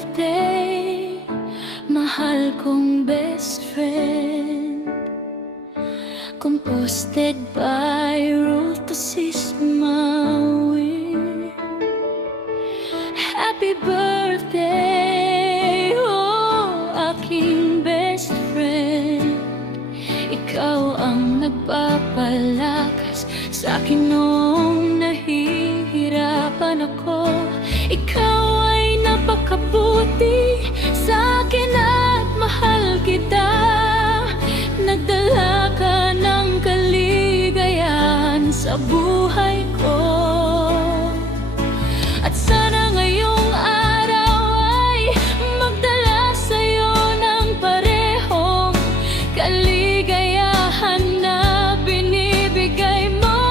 birthday, mahal kong best friend. Composted by Ruth Sismawi. Happy birthday, oh aking best friend. Ikaw ang nagpapalakas sa akin noong nahihirapan ako. Ikaw ay napakabuti sa akin at mahal kita. Nagdala ka ng kaligayahan sa buhay ko. At sana ngayong araw ay magdala sa'yo ng parehong kaligayahan na binibigay mo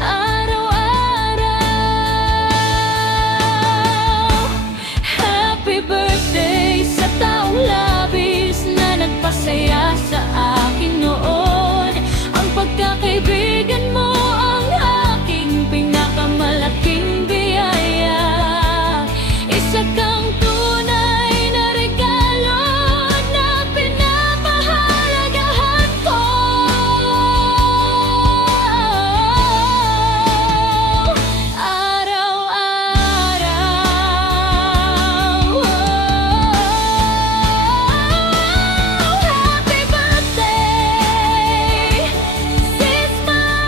araw-araw. Happy birthday sa taong labis na nagpasaya sa akin noon. Ang pagkakaibigan mo ang aking pinakamalaking biyaya. Isa kang tunay na regalo na pinapahalagahan ko. Araw-araw. Happy birthday, Sisma.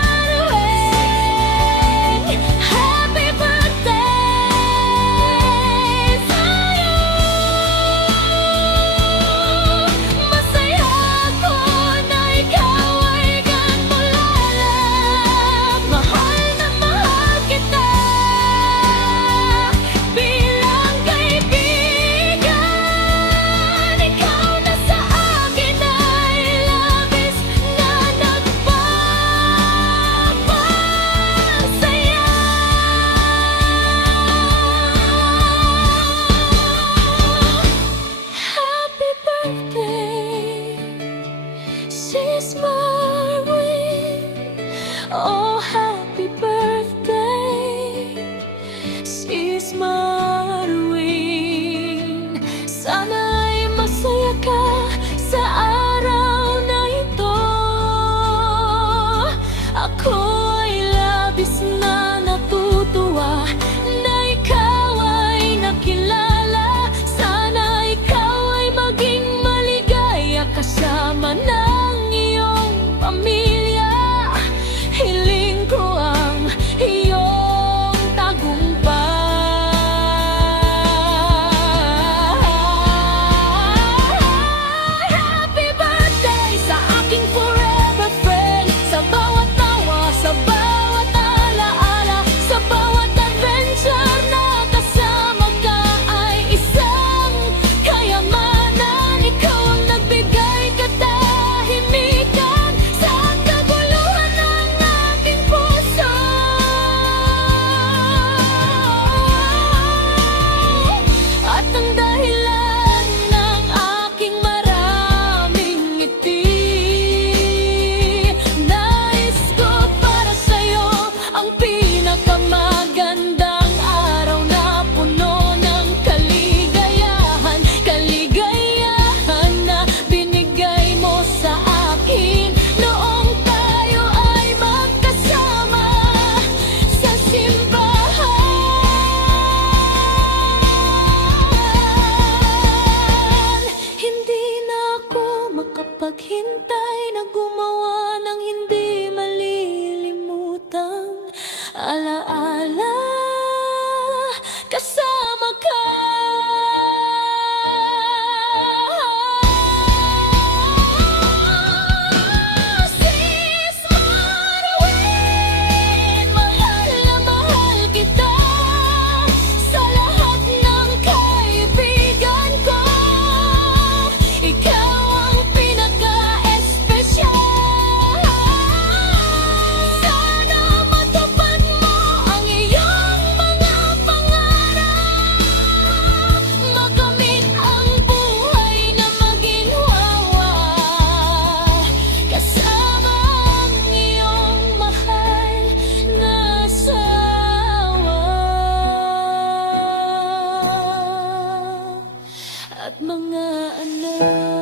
daanan.